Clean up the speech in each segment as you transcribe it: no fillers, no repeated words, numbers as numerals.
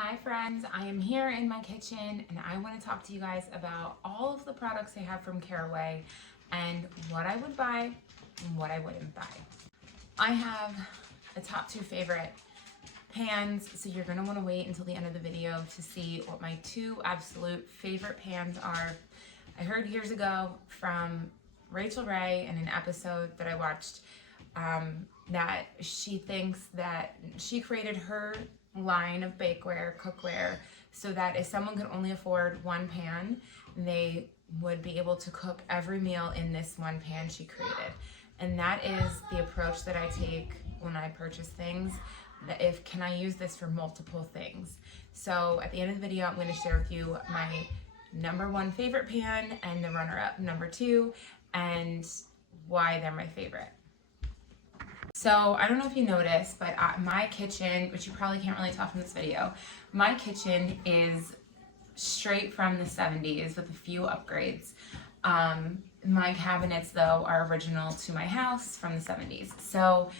Hi friends, I am here in my kitchen and I want to talk to you guys about all of the products I have from Caraway and what I would buy and what I wouldn't buy. I have a top 2 favorite pans, so you're going to want to wait until the end of the video to see what my 2 absolute favorite pans are. I heard years ago from Rachel Ray in an episode that I watched that she thinks that she created her line of bakeware, cookware, so that if someone could only afford one pan, they would be able to cook every meal in this one pan she created. And that is the approach that I take when I purchase things. That can I use this for multiple things? So at the end of the video, I'm going to share with you my number 1 favorite pan and the runner-up number 2 and why they're my favorite. So I don't know if you noticed, but my kitchen, which you probably can't really tell from this video, my kitchen is straight from the 70s with a few upgrades. My cabinets, though, are original to my house from the 70s. So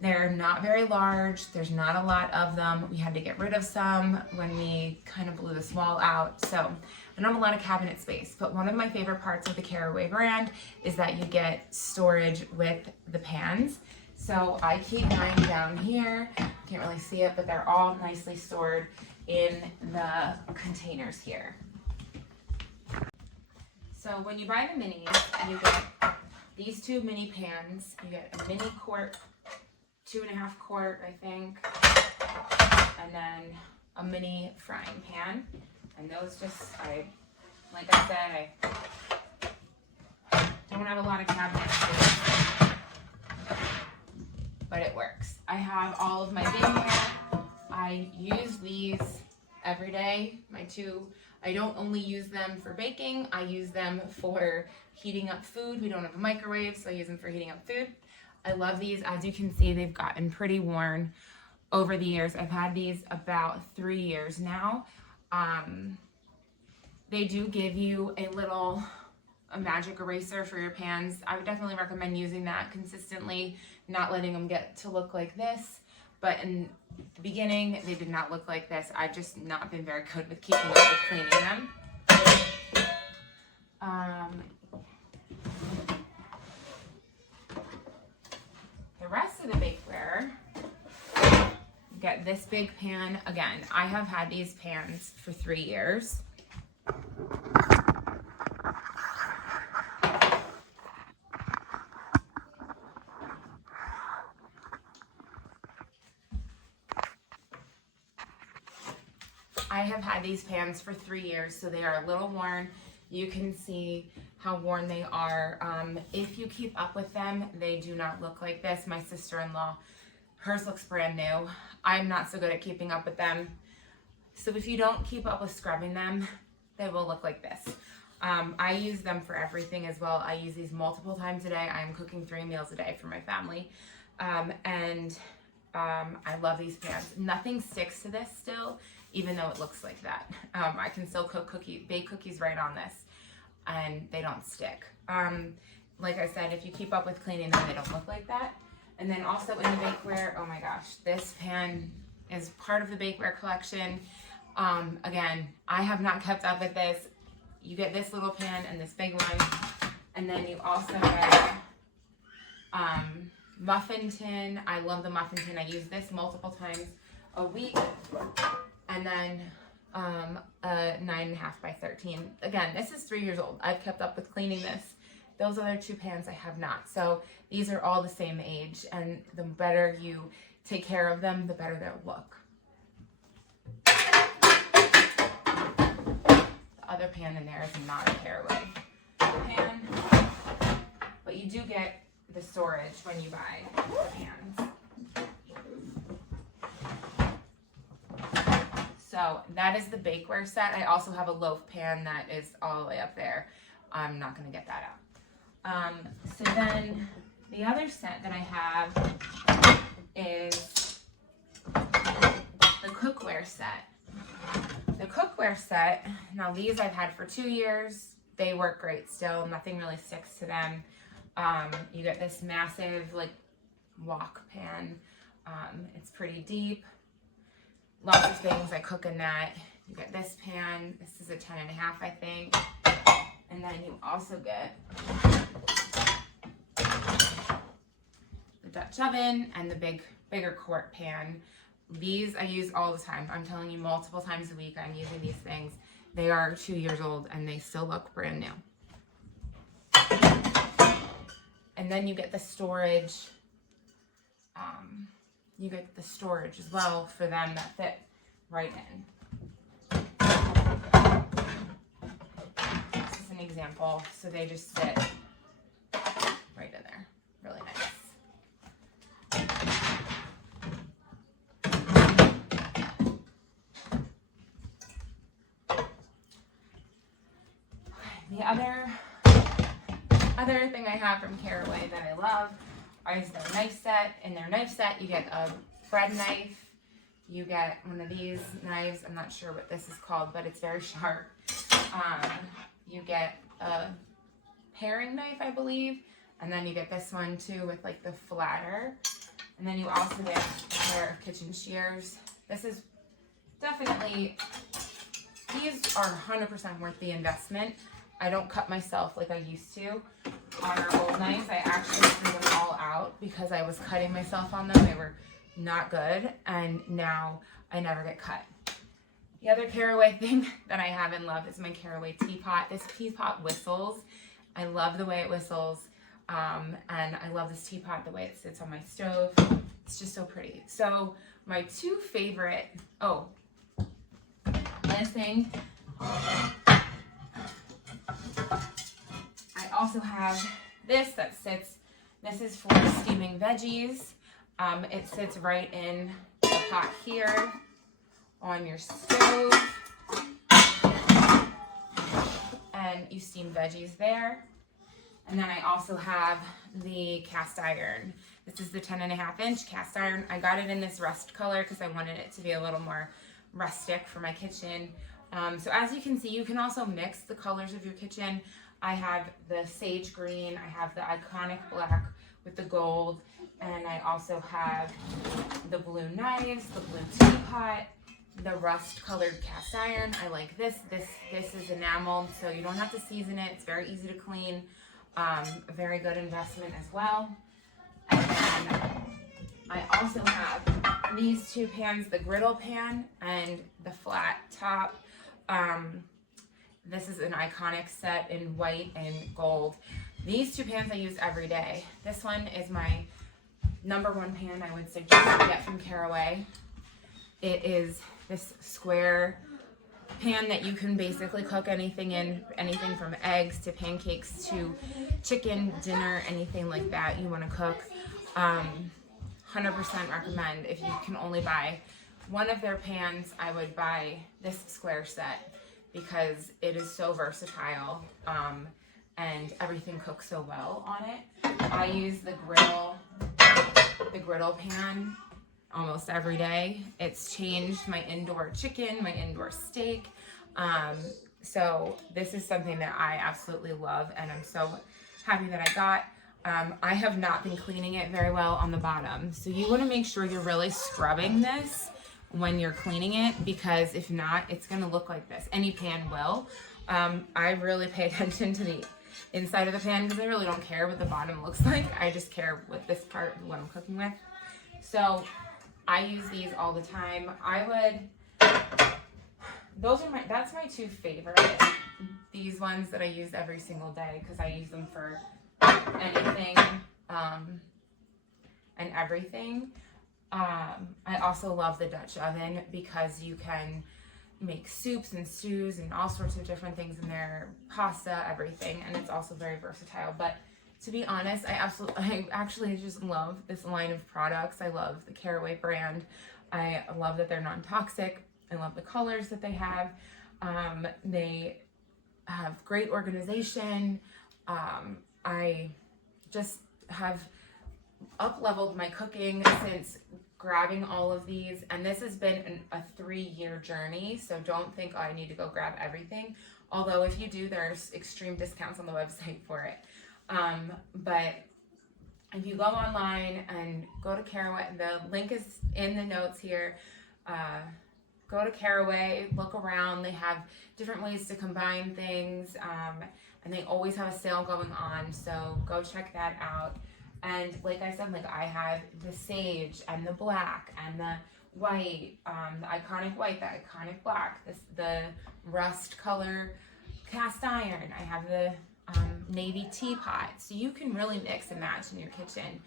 they're not very large. There's not a lot of them. We had to get rid of some when we kind of blew this wall out. So I don't have a lot of cabinet space. But one of my favorite parts of the Caraway brand is that you get storage with the pans. So I keep mine down here. Can't really see it, but they're all nicely stored in the containers here. So when you buy the minis, you get these 2 mini pans. You get a mini quart, 2.5 quart, I think, and then a mini frying pan. And those just, like I said, I don't have a lot of cabinet space, but it works. I have all of my bakeware. I use these every day. My 2, I don't only use them for baking, I use them for heating up food. We don't have a microwave, so I use them for heating up food. I love these. As you can see, they've gotten pretty worn over the years. I've had these about 3 years now. They do give you a magic eraser for your pans. I would definitely recommend using that consistently, not letting them get to look like this. But in the beginning, they did not look like this. I've just not been very good with keeping up with cleaning them. The rest of the bakeware, you get this big pan. Again, I have had these pans for 3 years. I have had these pans for 3 years, so they are a little worn. You can see how worn they are. If you keep up with them, they do not look like this. My sister-in-law, hers looks brand new. I'm not so good at keeping up with them. So if you don't keep up with scrubbing them, they will look like this. I use them for everything as well. I use these multiple times a day. I am cooking 3 meals a day for my family. I love these pans. Nothing sticks to this still, even though it looks like that. I can still bake cookies right on this, and they don't stick. Like I said, if you keep up with cleaning them, they don't look like that. And then also in the bakeware, oh my gosh, this pan is part of the bakeware collection. Again, I have not kept up with this. You get this little pan and this big one, and then you also get muffin tin. I love the muffin tin. I use this multiple times a week. And then a 9.5 by 13. Again, this is 3 years old. I've kept up with cleaning this. Those other 2 pans I have not. So these are all the same age, and the better you take care of them, the better they'll look. The other pan in there is not a Caraway pan, but you do get the storage when you buy the pans. So that is the bakeware set. I also have a loaf pan that is all the way up there. I'm not going to get that out. So then the other set that I have is the cookware set. The cookware set, now these I've had for 2 years. They work great still. Nothing really sticks to them. You get this massive wok pan. It's pretty deep. lots of things I cook in that. You get this pan. This is a 10.5, I think. And then you also get the Dutch oven and the bigger quart pan. These I use all the time. I'm telling you, multiple times a week I'm using these things. They are 2 years old and they still look brand new. And then you get the storage. You get the storage as well for them that fit right in. This is an example. So they just sit right in there. Really nice. The other thing I have from Caraway that I love is their knife set. In their knife set, you get a bread knife. You get one of these knives. I'm not sure what this is called, but it's very sharp. You get a paring knife, I believe. And then you get this one too with like the flatter. And then you also get a pair of kitchen shears. This is definitely, these are 100% worth the investment. I don't cut myself like I used to. On our old knives, I actually threw them all out because I was cutting myself on them. They were not good, and now I never get cut. The other Caraway thing that I have and love is my Caraway teapot. This teapot whistles. I love the way it whistles, and I love this teapot, the way it sits on my stove. It's just so pretty. So my two favorite, last thing, I also have this that sits, this is for steaming veggies. It sits right in the pot here on your stove. And you steam veggies there. And then I also have the cast iron. This is the 10.5-inch cast iron. I got it in this rust color because I wanted it to be a little more rustic for my kitchen. So as you can see, you can also mix the colors of your kitchen. I have the sage green, I have the iconic black with the gold, and I also have the blue knives, the blue teapot, the rust colored cast iron. I like this. This is enameled, so you don't have to season it. It's very easy to clean. A very good investment as well. And then I also have these two pans, the griddle pan and the flat top. This is an iconic set in white and gold. These two pans I use every day. This one is my #1 pan I would suggest you get from Caraway. It is this square pan that you can basically cook anything in, anything from eggs to pancakes to chicken, dinner, anything like that you want to cook. 100% recommend. If you can only buy one of their pans, I would buy this square set because it is so versatile and everything cooks so well on it. I use the griddle pan almost every day. It's changed my indoor chicken, my indoor steak. So this is something that I absolutely love and I'm so happy that I got. I have not been cleaning it very well on the bottom. So you want to make sure you're really scrubbing this when you're cleaning it, because if not, it's going to look like this. Any pan will. I really pay attention to the inside of the pan because I really don't care what the bottom looks like. I just care with this part, what I'm cooking with. So I use these all the time. That's my two favorite. These ones that I use every single day because I use them for anything and everything. I also love the Dutch oven because you can make soups and stews and all sorts of different things in there, pasta, everything, and it's also very versatile. But to be honest, I actually just love this line of products. I love the Caraway brand. I love that they're non-toxic. I love the colors that they have. They have great organization. I just have up-leveled my cooking since grabbing all of these, and this has been a 3-year journey, so don't think, oh, I need to go grab everything. Although if you do, there's extreme discounts on the website for it. But if you go online and go to Caraway, the link is in the notes here. go to Caraway, look around. They have different ways to combine things, and they always have a sale going on, so go check that out. And like I said, like I have the sage and the black and the white, the iconic white, the iconic black, the rust color cast iron. I have the navy teapot. So you can really mix and match in your kitchen.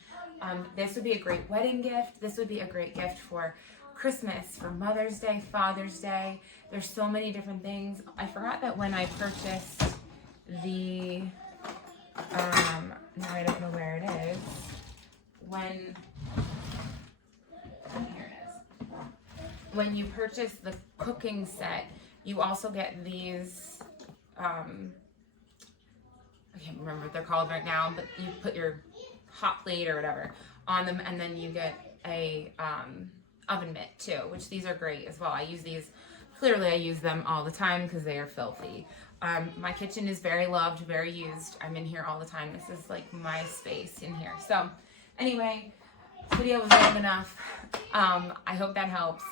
This would be a great wedding gift. This would be a great gift for Christmas, for Mother's Day, Father's Day. There's so many different things. I forgot that when I purchased the, now I don't know where it is. Here it is. When you purchase the cooking set, you also get these, I can't remember what they're called right now, but you put your hot plate or whatever on them, and then you get a oven mitt too, which these are great as well. I use these, clearly I use them all the time because they are filthy. My kitchen is very loved, very used. I'm in here all the time. This is like my space in here. So anyway, this video was long enough. I hope that helps.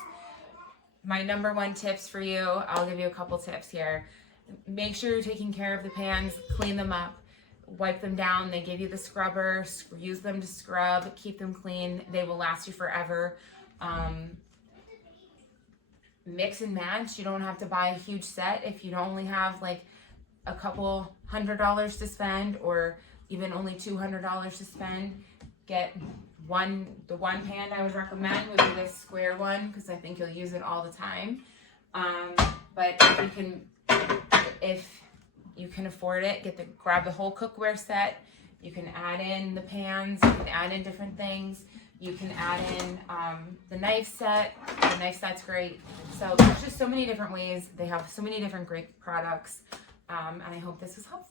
My number one tips for you, I'll give you a couple tips here. Make sure you're taking care of the pans, clean them up, wipe them down. They give you the scrubber, use them to scrub, keep them clean. They will last you forever. Mix and match. You don't have to buy a huge set if you only have like a couple $100 to spend, or even only $200 to spend. Get the one pan I would recommend would be this square one, because I think you'll use it all the time. But if you can afford it, grab the whole cookware set. You can add in the pans, you can add in different things. You can add in the knife set. The knife set's great. So there's just so many different ways. They have so many different great products. And I hope this was helpful.